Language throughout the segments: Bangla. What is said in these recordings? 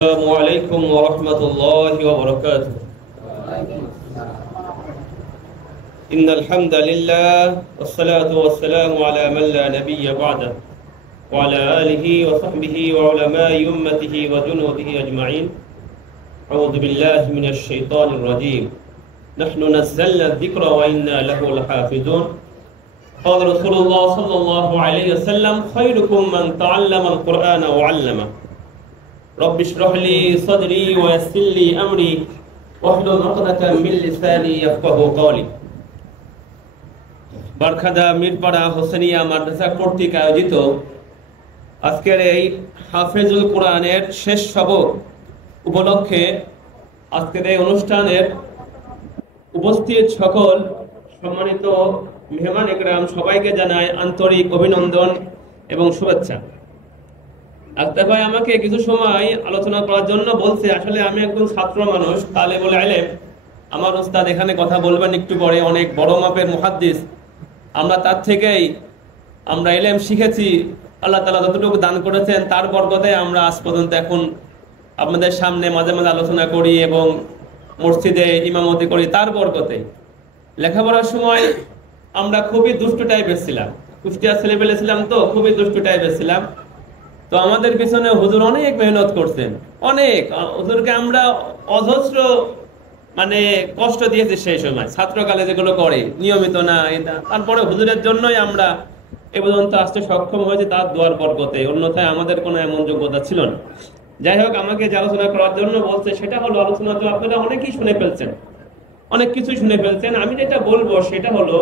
السلام عليكم ورحمة الله وبركاته. إن الحمد لله والصلاة والسلام على من لا نبي بعده وعلى آله وصحبه وعلماء أمته وجنوده أجمعين. أعوذ بالله من الشيطان الرجيم. نحن نزلنا الذكر وإنا له لحافظون. قال رسول الله صلى الله عليه وسلم: خيركم من تعلم القرآن وعلمه. رب اشرح لي صدري ويسر لي امري واحلل عقدة من لساني يفقهوا قولي. বারখাদা মিরপাড়া হোসেনিয়া মাদ্রাসা কর্তৃক আয়োজিত আজকের এই হাফেজুল কোরআনের শেষ সবক উপলক্ষে আজকের এই অনুষ্ঠানের উপস্থিত সকল সম্মানিত মেহমান একরাম সবাইকে জানাই আন্তরিক অভিনন্দন এবং শুভেচ্ছা। আক্তার ভাই আমাকে কিছু সময় আলোচনা করার জন্য বলছে। আসলে আমি একজন ছাত্র মানুষ, তালেবুল ইলম। আমার উস্তাদ এখানে কথা বলবেন একটু পরে, অনেক বড় মাপের মুহাদ্দিস। আমরা তার থেকেই আমরা ইলম শিখেছি। আল্লাহ তাআলা যতটুকু দান করেছেন তার বরকতে আমরা আজ পর্যন্ত এখন আপনাদের সামনে মাঝে মাঝে আলোচনা করি এবং মসজিদে ইমামতি করি তার বরকতে। লেখাপড়ার সময় আমরা খুবই দুষ্ট টাইপের ছিলাম, কুষ্টিয়া ছেলেপেলে ছিলাম, তো খুবই দুষ্ট টাইপের ছিলাম। তো আমাদের পিছনে হুজুর অনেক মেহনত করছেন, অনেক হুজুরকে আমরা অজস্র কষ্ট দিয়েছি সেই সময় ছাত্রকালে, যেগুলো করে নিয়মিত না এটা। তারপরে হুজুরের জন্যই আমরা এ পর্যন্ত আসতে সক্ষম হয়েছি তার দোয়ার বরকতে, অন্যথায় আমাদের কোনো এমন যোগ্যতা ছিল না। যাই হোক, আমাকে যে আলোচনা করার জন্য বলছে সেটা হলো, আলোচনা তো আপনারা অনেকেই শুনে ফেলছেন, অনেক কিছুই শুনে ফেলছেন। আমি যেটা বলবো সেটা হলো,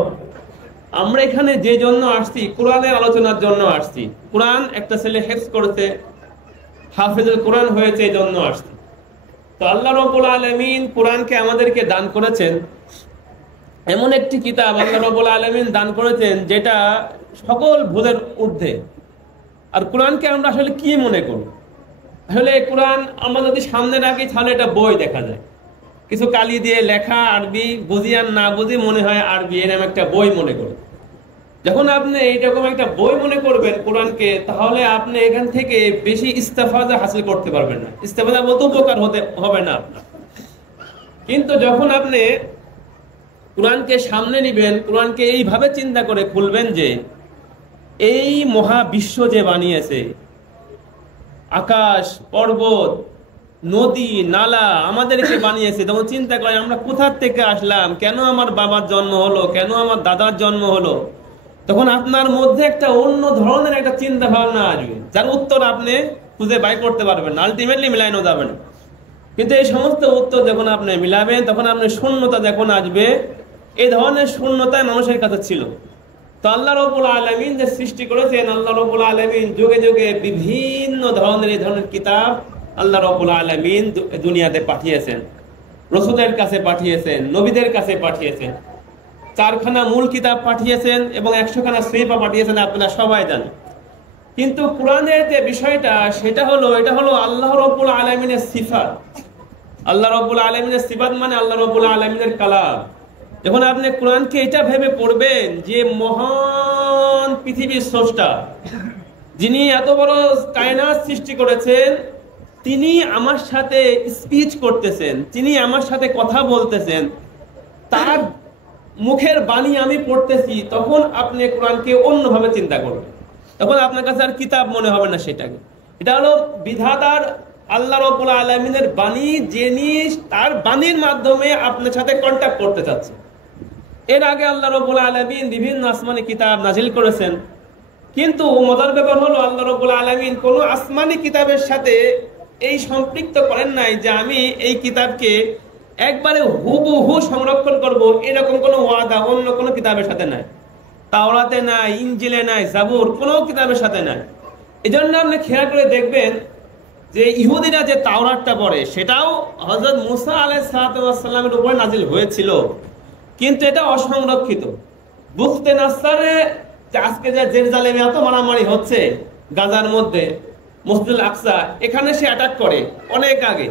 আমরা এখানে যে জন্য আসছি কোরআনের আলোচনার জন্য আসছি। কোরআন একটা ছেলে হেফজ করেছে, হাফেজুল কোরআন হয়েছে, এই জন্য আসছি। তো আল্লাহ রাব্বুল আলামিন কোরআনকে আমাদেরকে দান করেছেন, এমন একটি কিতাব আল্লাহ রাব্বুল আলামিন দান করেছেন যেটা সকল ভুলের ঊর্ধ্বে। আর কোরআনকে আমরা আসলে কি মনে করি? আসলে কোরআন আমরা যদি সামনে রাখি তাহলে এটা বই দেখা যায়, কিছু কালি দিয়ে লেখা, আরবি বুঝি আর না বুঝি মনে হয় আরবি, এরকম একটা বই মনে করি। যখন আপনি এইরকম একটা বই মনে করবেন কোরআনকে, তাহলে আপনি এখান থেকে বেশি ইস্তেফাদা হাসিল করতে পারবেন না, ইস্তেফাদা বলতে উপকার হবে না আপনার। কিন্তু যখন আপনি কোরআনকে সামনে নিবেন, কোরআনকে এইভাবে চিন্তা করে খুলবেন যে এই মহাবিশ্ব যে বানিয়েছে, আকাশ, পর্বত, নদী, নালা আমাদেরকে বানিয়েছে, তখন চিন্তা করেন আমরা কোথা থেকে আসলাম, কেন আমার বাবার জন্ম হলো, কেন আমার দাদার জন্ম হলো। তখন আপনার মধ্যে একটা অন্য ধরনের একটা চিন্তা ভাবনা আসবে, যার উত্তর আপনি খুঁজে বাই করতে পারবেন না, আলটিমেটলি মিলানো যাবে না। কিন্তু এই সমস্ত উত্তর যখন আপনি মিলাবেন, তখন আপনার শূন্যতা যখন আসবে, এই ধরনের শূন্যতায় মানুষের কাছে ছিল। তো আল্লাহ রাব্বুল আলামিন যে সৃষ্টি করেছেন, আল্লাহ রাব্বুল আলামিন যুগে যুগে বিভিন্ন ধরনের এই ধরনের কিতাব আল্লাহ রাব্বুল আলামিন দুনিয়াতে পাঠিয়েছেন, রাসূলের কাছে পাঠিয়েছেন, নবীদের কাছে পাঠিয়েছেন। 4খানা মূল কিতাব পাঠিয়েছেন এবং 100খানা সিফা পাঠিয়েছেন, আপনারা সবাই জানেন। কিন্তু কোরআনের যে বিষয়টা সেটা হলো, এটা হলো আল্লাহ রাব্বুল আলামিনের সিফাত। আল্লাহ রাব্বুল আলামিনের সিফাত মানে আল্লাহ রাব্বুল আলামিনের কালাম। যখন আপনি কোরআনকে এটা ভেবে পড়বেন যে মহান পৃথিবীর স্রষ্টা, যিনি এত বড় কায়নাত সৃষ্টি করেছেন, তিনি আমার সাথে স্পিচ করতেছেন, তিনি আমার সাথে কথা বলতেছেন, তার মুখের বাণী আমি পড়তেছি, তখন আপনি কোরআনকে অন্যভাবে চিন্তা করবেন। তখন আপনার কাছে আর কিতাব মনে হবে না সেটাকে। এটা হলো বিধাতার আল্লাহ রাব্বুল আলামিনের বাণী, যিনি তার বাণীর মাধ্যমে আপনার সাথে কন্ট্যাক্ট করতে চাচ্ছে। এর আগে আল্লাহ রাব্বুল আলামিন বিভিন্ন আসমানি কিতাব নাজিল করেছেন, কিন্তু মজার ব্যাপার হলো আল্লাহ রাব্বুল আলামিন কোন আসমানি কিতাবের সাথে এই সম্পৃক্ত করেন নাই যে আমি এই কিতাবকে একবারে হুবহু সংরক্ষণ করব, এরকম কোনো ওয়াদা অন্য কোনো কিতাবের সাথে নাই। তাওরাতে নাই, ইনজিলে নাই, জাবুর কোনো কিতাবের সাথে নাই। এজন্য আপনি খেয়াল করে দেখবেন যে ইহুদিরা যে তাওরাতটা পড়ে, সেটাও হযরত মুসা আলাইহিস সালামের উপর নাজিল হয়েছিল, কিন্তু এটা অসংরক্ষিত। বুখতে নাসসারে আজকে যে জেরুজালেমে এত মারামারি হচ্ছে গাজার মধ্যে, মসজিদুল আকসা, এখানে সে অ্যাটাক করে অনেক আগে।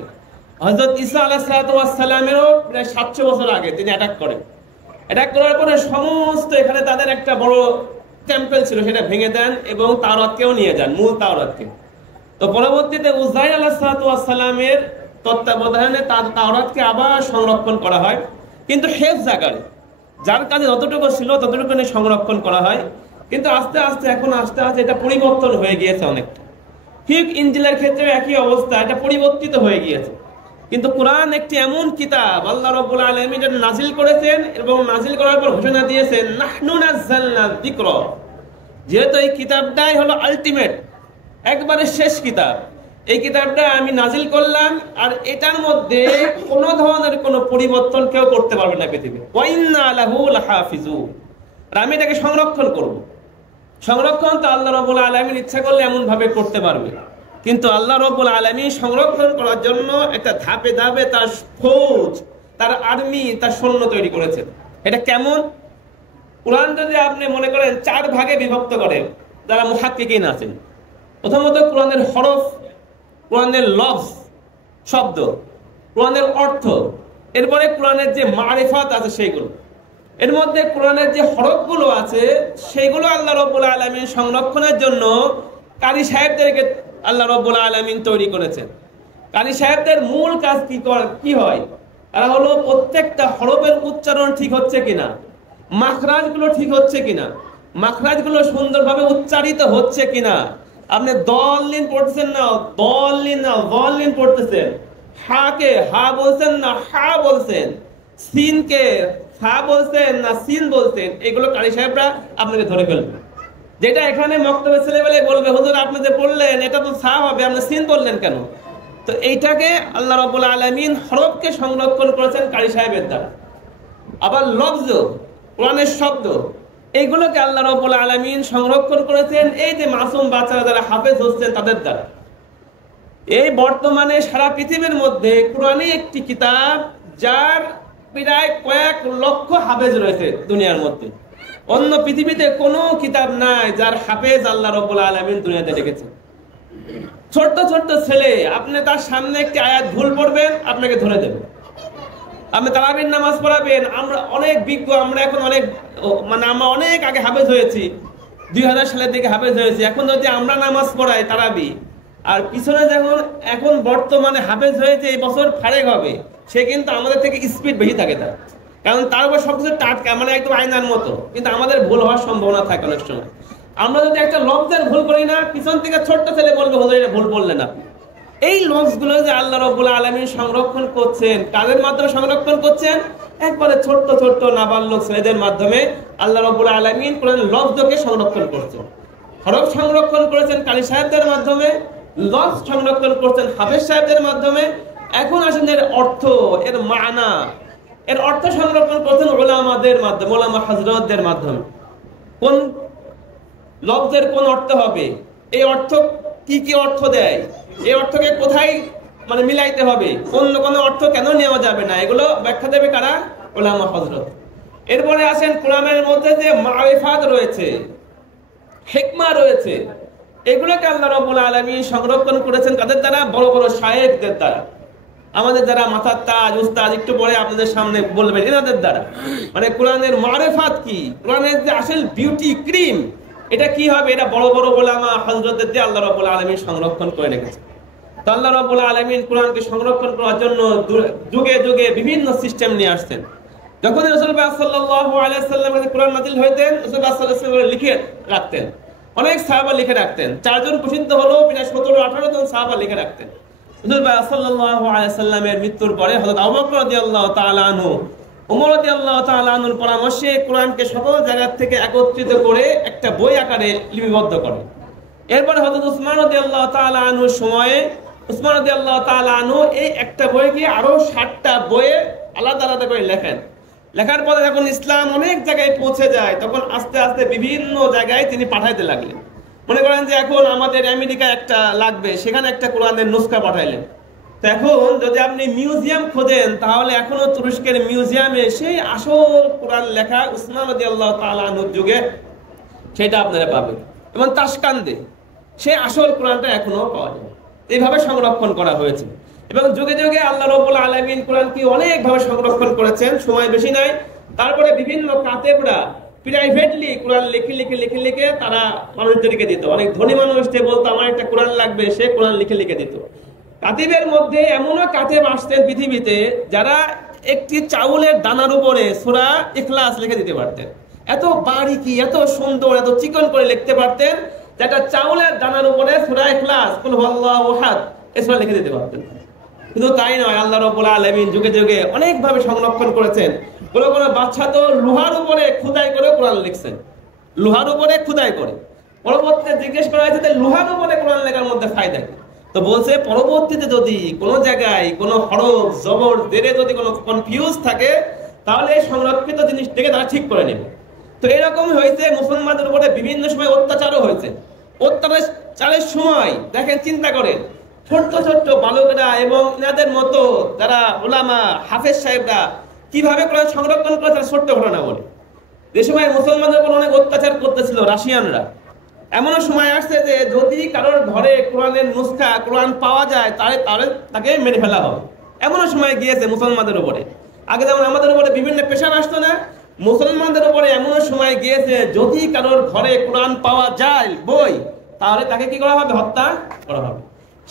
হযরত ঈসা আলাইহিস সালামেরও প্রায় 700 বছর আগে তিনি অ্যাটাক করেন। অ্যাটাক করার পরে সমস্ত এখানে তাদের একটা বড় টেম্পল ছিল, সেটা ভেঙে দেন এবং তাওরাতকেও নিয়ে যান, মূল তাওরাতকে। তো তো পরবর্তীতে উজাইর আলাইহিস সালামের তত্ত্বাবধানে তাওরাতকে আবার সংরক্ষণ করা হয়, কিন্তু হেফজ আকারে, যার কাছে যতটুকু ছিল ততটুকু সংরক্ষণ করা হয়। কিন্তু আস্তে আস্তে এখন আস্তে আস্তে এটা পরিবর্তন হয়ে গিয়েছে অনেকটা। ঠিক ইনজিলের ক্ষেত্রে একই অবস্থা, এটা পরিবর্তিত হয়ে গিয়েছে। কিন্তু কোরআন একটি এমন কিতাব, আল্লাহ রাব্বুল আলামিন এটা নাজিল করেছেন এবং নাজিল করার পর ঘোষণা দিয়েছেন নাহনু নাযালনা যিকরা, যেহেতু এই কিতাবটাই হলো আলটিমেট, একবারে শেষ কিতাব, এই কিতাবটা আমি নাজিল করলাম, আর এটার মধ্যে কোনো ধরনের কোনো পরিবর্তন কেউ করতে পারবে না পৃথিবী। ওয়া ইন্না লাহু লাহাফিজুন, আর আমি এটাকে সংরক্ষণ করব। সংরক্ষণ তো আল্লাহ রাব্বুল আলামিন ইচ্ছা করলে এমন ভাবে করতে পারবে, কিন্তু আল্লাহ রাব্বুল আলামিন সংরক্ষণ করার জন্য একটা ধাপে ধাপে তার ফৌজ, তার আর্মি, তার সৈন্য তৈরি করেছেন। এটা কেমন? কোরআন যদি আপনি মনে করেন 4 ভাগে বিভক্ত করে, যারা মুহাক্কিকিন আছেন, প্রথমত কোরআনের হরফ, কোরআনের লফজ শব্দ, কোরআনের অর্থ, এরপরে কোরআনের যে মারিফাত আছে সেইগুলো। এর মধ্যে কোরআনের যে হরফগুলো আছে সেইগুলো আল্লাহ রাব্বুল আলামিন সংরক্ষণের জন্য কারি সাহেবদেরকে আল্লাহ রাব্বুল আলামিন তৈরি করেছেন। কারি সাহেবদের মূল কাজ কি হয়? তারা হলো প্রত্যেকটা হরফের উচ্চারণ ঠিক হচ্ছে কিনা, মাখরাজগুলো ঠিক হচ্ছে কিনা, মাখরাজগুলো সুন্দরভাবে উচ্চারিত হচ্ছে কিনা। আপনি দলিন পড়তেছেন না দলিন না দলিন পড়তেছেন, হাকে হা বলছেন না হা বলছেন, সিনকে সা বলছেন না সিন বলছেন, এগুলো কারি সাহেবরা আপনাকে ধরে ফেলবে। যেটা এখানে মক্তবে ছেলেবেলে বলবে, হুজুর আপনি যে পড়লেন এটা তো সা হবে, আপনি সিন বললেন কেন? তো এইটাকে আল্লাহ রাব্বুল আলামিন হরফকে সংরক্ষণ করেছেন কারি সাহেবের দ্বারা। আবার লফজ, কোরআনের শব্দ, এইগুলোকে আল্লাহ রাব্বুল আলামিন সংরক্ষণ করেছেন এই যে মাসুম বাচ্চারা যারা হাফেজ হচ্ছেন তাদের দ্বারা। এই বর্তমানে সারা পৃথিবীর মধ্যে কোরআনই একটি কিতাব যার প্রায় কয়েক লক্ষ হাফেজ রয়েছে দুনিয়ার মধ্যে। অন্য পৃথিবীতে কোনো কিতাব নাই যার হাফেজ আল্লাহ রাব্বুল আলামিন দুনিয়াতে রেখেছেন। ছোট্ট ছোট্ট ছেলে, আপনি তার সামনে একটি আয়াত ভুল পড়বেন, আপনাকে ধরে দেবে। আপনি তারাবির নামাজ পড়াবেন, আমরা অনেক বিজ্ঞ, আমরা এখন অনেক আমরা অনেক আগে হাফেজ হয়েছি, 2000 সালের দিকে হাফেজ হয়েছি। এখন যদি আমরা নামাজ পড়াই তারাবি, আর পিছনে যখন এখন বর্তমানে হাফেজ হয়েছে এই বছর ফারেক হবে, সে কিন্তু আমাদের থেকে স্পিড বেশি থাকে তার, কারণ তার উপর সবকিছু টাটকা, একদম আয়নার মতো। কিন্তু আমাদের ভুল হওয়ার সম্ভাবনা থাকে অনেক সময়। আমরা যদি একটা লফজের ভুল করি না, পিছন থেকে ছোট্ট ছেলে বলবে হুজুর এটা ভুল বললেন আপনি। এই লফজগুলো যে আল্লাহ রাব্বুল আলামিন সংরক্ষণ করছেন, কাদের মাধ্যমে সংরক্ষণ করছেন? একবারে ছোট্ট ছোট্ট নাবালক ছেলেদের মাধ্যমে আল্লাহ রাব্বুল আলামিন কোরআন লফজকে সংরক্ষণ করছেন। হরফ সংরক্ষণ করেছেন কারি সাহেবদের মাধ্যমে, লফজ সংরক্ষণ করছেন হাফেজ সাহেবদের মাধ্যমে। এখন আসেন এর অর্থ, এর মানা, এর অর্থ সংরক্ষণ করছেন উলামাদের মাধ্যমে, উলামা হযরতদের মাধ্যমে। কোন লফজের কোন অর্থ হবে, এই অর্থ কি কি অর্থ দেয়, এই অর্থকে কোথায় মিলাইতে হবে, অন্য কোনো অর্থ কেন নেওয়া যাবে না, এগুলো ব্যাখ্যা দেবে কারা? উলামা হযরত। এরপরে আসেন কোরআনের মধ্যে যে মারিফাত রয়েছে, হিকমা রয়েছে, এগুলোকে আল্লাহ রাব্বুল আলামিন সংরক্ষণ করেছেন কাদের দ্বারা? বড় বড় শায়েখদের দ্বারা। আমাদের যারা মাথার তাজ, উস্তাদ, একটু পরে আপনাদের সামনে বলবেন, এনাদের দ্বারা। কোরআনের মারিফাত কি, কোরআনের যে আসল বিউটি ক্রিম, এটা কি হবে? এটা বড় বড় উলামা হযরতদের দিয়ে আল্লাহ রাব্বুল আলামিন সংরক্ষণ করে রেখেছে। তো আল্লাহ রাব্বুল আলামিন কোরআনকে সংরক্ষণ করার জন্য যুগে যুগে বিভিন্ন সিস্টেম নিয়ে আসছেন। যখন রাসূলুল্লাহ সাল্লাল্লাহু আলাইহি ওয়াসাল্লামের কোরআন নাযিল হতেন, রাসূলুল্লাহ সাল্লাল্লাহু আলাইহি ওয়াসাল্লাম লিখে রাখতেন, অনেক সাহাবা লিখে রাখতেন। 4 জন প্রসিদ্ধ হলো, প্রায় 17-18 জন সাহাবা লিখে রাখতেন। রাসূলুল্লাহ সাল্লাল্লাহু আলাইহি ওয়াসাল্লামের মৃত্যুর পরে হযরত আবু বকর রাদিয়াল্লাহু তাআলা আনহু, ওমর রাদিয়াল্লাহু তাআলা আনহুর পরামর্শে কোরআনকে সকল জায়গা থেকে একত্রিত করে একটা বই আকারে লিপিবদ্ধ করেন। এরপরে হযরত উসমান রাদিয়াল্লাহু তাআলা আনহুর সময়ে উসমান রাদিয়াল্লাহু তাআলা আনহু এই একটা বইকে আরো 60টা বইয়ে আলাদা আলাদা করে লেখেন। লেখার পরে যখন ইসলাম অনেক জায়গায় পৌঁছে যায়, তখন আস্তে আস্তে বিভিন্ন জায়গায় তিনি পাঠাইতে লাগলেন। মনে করেন যে এখন আমাদের আমেরিকা একটা লাগবে, সেখানে একটা কোরআনের নুসখা পাঠাইলেন। তো এখন যদি আপনি মিউজিয়াম খোঁজেন, তাহলে এখনো তুরস্কের মিউজিয়ামে সেই আসল কোরআন লেখা উসমান রাদিয়াল্লাহু তাআলা আনহুর যুগে সেটা আপনারা পাবেন, এবং তাশকান্দে সেই আসল কোরআনটা এখনো পাওয়া যায়। এইভাবে সংরক্ষণ করা হয়েছে, এবং যুগে যুগে আল্লাহ রাব্বুল আলামিন কোরআনকে অনেকভাবে সংরক্ষণ করেছেন, সময় বেশি নাই। তারপরে বিভিন্ন কাতেবরা প্রাইভেটলি কোরআন লিখে লিখে লিখে লিখে তারা মানুষদেরকে দিত। অনেক ধনী মানুষ যে বলতো আমার একটা কোরআন লাগবে, সে কোরআন লিখে লিখে দিত। কাতিবের মধ্যে এমনও কাতিব আসতেন পৃথিবীতে যারা একটি চাউলের দানার উপরে সূরা ইখলাস লিখে দিতে পারতেন। এত বারিকি, এত সুন্দর, এত চিকন করে লিখতে পারতেন, যেটা চাউলের দানার উপরে সূরা ইখলাস কুল হুয়াল্লাহু আহাদ এই সূরা লিখে দিতে পারতেন। কিন্তু তাই নয়, আল্লাহ রাব্বুল আলামিন যুগে যুগে অনেক ভাবে সংরক্ষণ করেছেন। কোন কোন বাদশা তো লোহার উপরে খোদাই করে কোরআন লিখছেন, লোহার উপরে খোদাই করে। পরবর্তীতে জিজ্ঞেস করা হয়েছে যে লোহার উপরে কোরআন লেখার মধ্যে ফায়দা কি? তো বলছে পরবর্তীতে যদি কোনো জায়গায় কোনো হরফ জবর জেরে যদি কোনো কনফিউজ থাকে, তাহলে সংরক্ষিত জিনিসটাকে তারা ঠিক করে নেবে। তো এরকমই হয়েছে, মুসলমানদের উপরে বিভিন্ন সময় অত্যাচারও হয়েছে। অত্যাচারের সময় দেখেন, চিন্তা করেন, ছোট্ট ছোট্ট বালকরা এবং এনাদের মতো যারা উলামা হাফেজ সাহেবরা কিভাবে কোরআন সংরক্ষণ করে, তারা ছোট্ট ঘটনা বলে। যে সময় মুসলমানদের উপর অনেক অত্যাচার করতেছিল রাশিয়ানরা, এমনও সময় আসছে যে যদি কারোর ঘরে কোরআনের নুসখা কোরআন পাওয়া যায় তাহলে তাকে মেরে ফেলা হবে। এমনও সময় গিয়েছে মুসলমানদের উপরে। আগে যেমন আমাদের উপরে বিভিন্ন পেশার আসতো না, মুসলমানদের উপরে এমনও সময় গিয়েছে যদি কারোর ঘরে কোরআন পাওয়া যায় বই, তাহলে তাকে কি করা হবে? হত্যা করা হবে।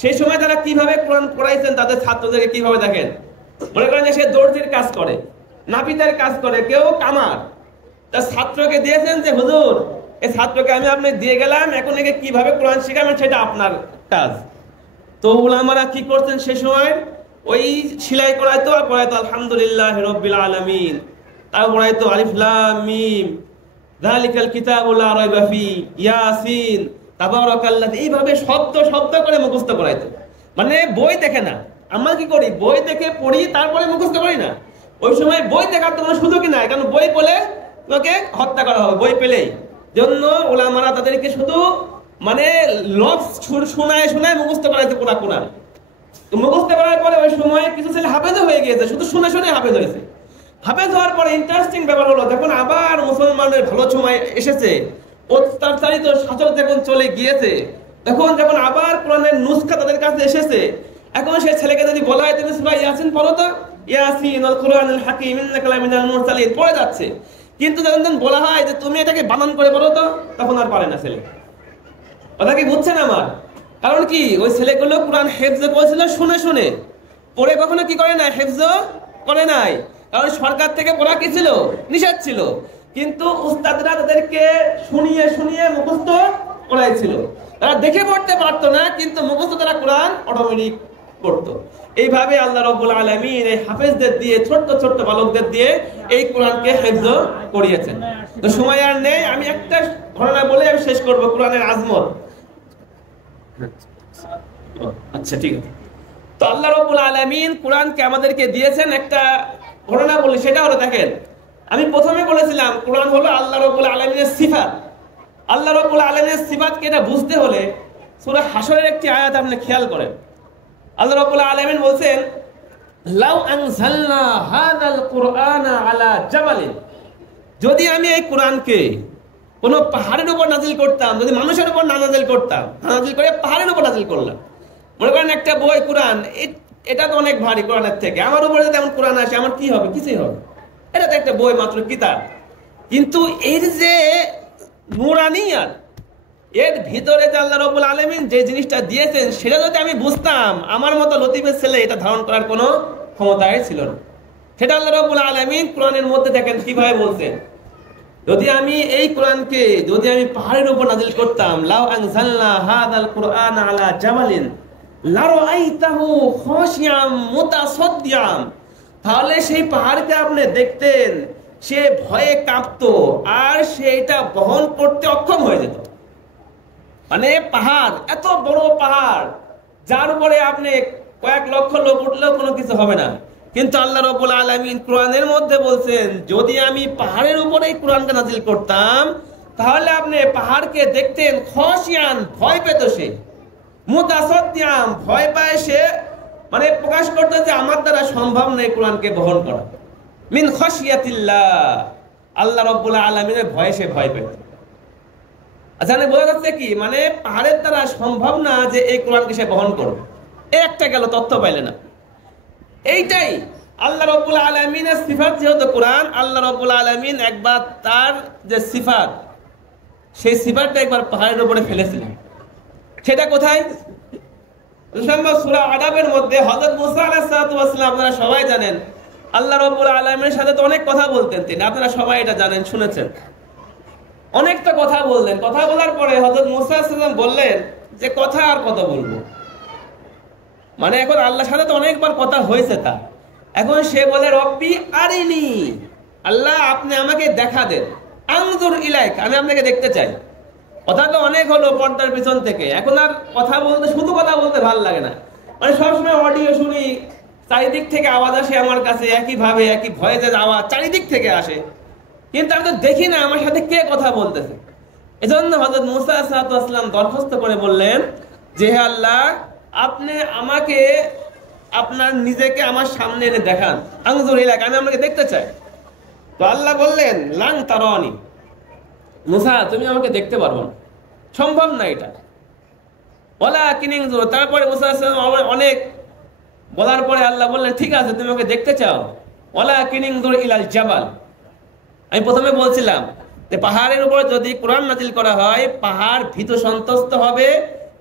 সেই সময় তারা কিভাবে কোরআন পড়াইছেন তাদের ছাত্রদেরকে, কিভাবে দেখেন, মনে করেন যে সে দর্জির কাজ করে, নাপিতের কাজ করে, কেউ কামার, তার ছাত্রকে দিয়েছেন যে হুজুর এই ছাত্রকে আমি আপনি দিয়ে গেলাম, এখন একে কিভাবে কোরআন শিখাবেন সেটা আপনার কাজ। তো উলামারা কি করতেন সে সময়? ওই সেলাই করাইতো আর পড়াইতো আলহামদুলিল্লাহ রাব্বিল আলামিন, তারপর পড়াইতো আলিফ লাম মিম যালিকাল কিতাবু লা রাইবা ফি ইয়াসিন তাবারাকাল্লাযী, এইভাবে শব্দ শব্দ করে মুখস্থ করাইতো। মানে বই দেখে না, আমরা কি করি? বই দেখে পড়ি, তারপরে মুখস্থ করি না। ওই সময় বই দেখার তো কোনো সুযোগই নাই, কারণ বই বলে তোকে হত্যা করা হবে বই পেলেই। জন্য উলামারা তাদেরকে শুধু মানে লফজ শোনায় শোনায় মুখস্থ করাইতে পুরা কোরআন। তো মুখস্থ করার পরে ওই সময় কিছু ছেলে হাফেজও হয়ে গিয়েছে, শুধু শুনে শুনে হাফেজ হয়েছে। হাফেজ হওয়ার পরে ইন্টারেস্টিং ব্যাপার হলো, যখন আবার মুসলমানদের ভালো সময় এসেছে, অত্যাচারিত শাসন যখন চলে গিয়েছে, যখন আবার কোরআনের নুসখা তাদের কাছে এসেছে, এখন সেই ছেলেকে যদি বলা হয় তুমি সূরা ইয়াসিন পড়ো তো, ইয়াসিন আল কুরআনুল হাকীম ইন্নাকা লামিনাল মুরসালিন পড়ে যাচ্ছে। কিন্তু যখন বলা হয় যে তুমি এটাকে বানান করে পড়ো তো, তখন আর পারে না ছেলে। কথা কি বুঝছেন আমার? কারণ কি, ওই ছেলেগুলো কোরআন হেফজ করেছিল শুনে শুনে, পড়ে কখনো কি করে নাই, হেফজ করে নাই। কারণ সরকার থেকে পড়া কি ছিল? নিষেধ ছিল। কিন্তু উস্তাদরা তাদেরকে শুনিয়ে শুনিয়ে মুখস্থ করাইছিল। তারা দেখে পড়তে পারতো না, কিন্তু মুখস্থ তারা কোরআন অটোমেটিক করতো। এইভাবে আল্লাহ রাব্বুল আলামিন এই হাফেজদের দিয়ে, ছোট্ট ছোট্ট বালকদের দিয়ে এই কোরআনকে হেফজ করিয়েছেন। তো সময় আর নেই, আমি একটা ঘটনা বলে আমি শেষ করব, কোরআনের আজমত। আচ্ছা ঠিক আছে। তো আল্লাহ রাব্বুল আলামিন কোরআনকে আমাদেরকে দিয়েছেন, একটা ঘটনা বলি, সেটা হলো দেখেন, আমি প্রথমে বলেছিলাম কোরআন হলো আল্লাহ রাব্বুল আলামিনের সিফাত। আল্লাহ রাব্বুল আলামিনের সিফাতকে এটা বুঝতে হলে সূরা হাশরের একটি আয়াত আপনি খেয়াল করেন। আল্লাহ রাব্বুল আলামিন বলছেন, লাউ আনজালনা হাযাল কুরআনা আলা জাবালিন, যদি আমি এই কোরআনকে কোন পাহাড়ের উপর নাজিল করতাম, যদি মানুষের উপর না নাজিল করতাম, নাজিল করে পাহাড়ের উপর নাজিল করলাম। মনে করেন একটা বই কোরআন, এটা তো অনেক ভারী কোরআনের থেকে, আমার উপরে যদি এমন কোরআন আসে আমার কি হবে? কিছুই হবে। এটা তো একটা বই, মাত্র কিতাব। কিন্তু এর যে নুরানিয়াত, এর ভিতরে যে আল্লাহ রাব্বুল আলামিন যে জিনিসটা দিয়েছেন, সেটা যদি আমি বুঝতাম, আমার মতো লতিফের ছেলে এটা ধারণ করার কোনো ক্ষমতাই ছিল না। সেটা আল্লাহ রাব্বুল আলামিন কোরআনের মধ্যে দেখেন কিভাবে বলছেন, যদি আমি এই কোরআনকে যদি আমি পাহাড়ের উপর নাজিল করতাম, লাউ আনজালনা হাযাল কুরআন আলা জাবালিন লারাআইতাহু খাশিয়াম মুতাসাদ্দিয়াম, তাহলে সেই পাহাড়কে আপনি দেখতেন সে ভয়ে কাঁপতো আর সেটা বহন করতে অক্ষম হয়ে যেত। মানে পাহাড়, এত বড় পাহাড়, যার উপরে আপনি কয়েক লক্ষ লোক উঠলেও কোনো কিছু হবে না। কিন্তু আল্লাহ রাব্বুল আলামিন কোরআনের মধ্যে বলছেন, যদি আমি পাহাড়ের উপরেই কোরআনকে নাজিল করতাম, তাহলে আপনি পাহাড়কে দেখতেন খাশিয়ান, ভয় পেত সে, মুতাসাদ্দিয়াম, ভয় পায় সে, মানে প্রকাশ করতে যে আমার দ্বারা সম্ভব নেই কোরআনকে বহন করা। মিন খাশিয়াতিল্লাহ, আল্লাহ রাব্বুল আলামিনের ভয়ে সে ভয় পেত। আচ্ছা, বোঝা যাচ্ছে কি, মানে পাহাড়ের দ্বারা সম্ভব না যে এই কোরআনকে সে বহন করবে। একটা গেল, তথ্য পাইলে না। এইটাই আল্লাহ রাব্বুল আলামিনের সিফাত যেহেতু কোরআন, আল্লাহ রাব্বুল আলামিন একবার তার যে সিফাত, সেই সিফাতটা একবার পাহাড়ের উপরে ফেলেছিলেন। সেটা কোথায়? সূরা আরাফের মধ্যে হযরত মুসা আলাইহিস সালাতু ওয়াস সালাম, আপনারা সবাই জানেন, আল্লাহ রাব্বুল আলামিনের সাথে তো অনেক কথা বলতেন তিনি, আপনারা সবাই এটা জানেন, শুনেছেন। অনেকটা কথা বললেন। কথা বলার পরে হযরত মুসা আলাইহিস সালাম বললেন যে কথা আর কত বলবো, মানে এখন আল্লাহর সাথে তো অনেকবার কথা হয়েছে তা, এখন সে বলে রব্বি আরিনি, আল্লাহ আপনি আমাকে দেখা দেন, আনজুর ইলাইক, আমি আপনাকে দেখতে চাই। কথা তো অনেক হলো পর্দার পিছন থেকে, এখন আর কথা বলতে, শুধু কথা বলতে ভালো লাগে না, মানে সবসময় অডিও শুনি, চারিদিক থেকে আওয়াজ আসে আমার কাছে, একই ভাবে একই ভয়েসের আওয়াজ চারিদিক থেকে আসে, কিন্তু আমি তো দেখি না আমার সাথে কে কথা বলতেছে। এজন্য হযরত মুসা আলাইহিস সালাম দরখাস্ত করে বললেন যে হে আল্লাহ, আপনি আমাকে আপনার নিজেকে আমার সামনে এনে দেখান, আনজুর ইলাইক, আমি আপনাকে দেখতে চাই। তো আল্লাহ বললেন লান তারানি, মুসা তুমি আমাকে দেখতে পারবে না, সম্ভব না এটা। ওয়ালাকিন ইনজুর, তারপরে মুসা আলাইহিস সালাম অনেক বলার পরে আল্লাহ বললেন ঠিক আছে তুমি আমাকে দেখতে চাও, ওয়ালাকিন ইনজুর ইলাল জাবাল। আমি প্রথমে বলছিলাম যে পাহাড়ের উপরে যদি কোরআন নাজিল করা হয়, পাহাড় ভীত সন্ত্রস্ত হবে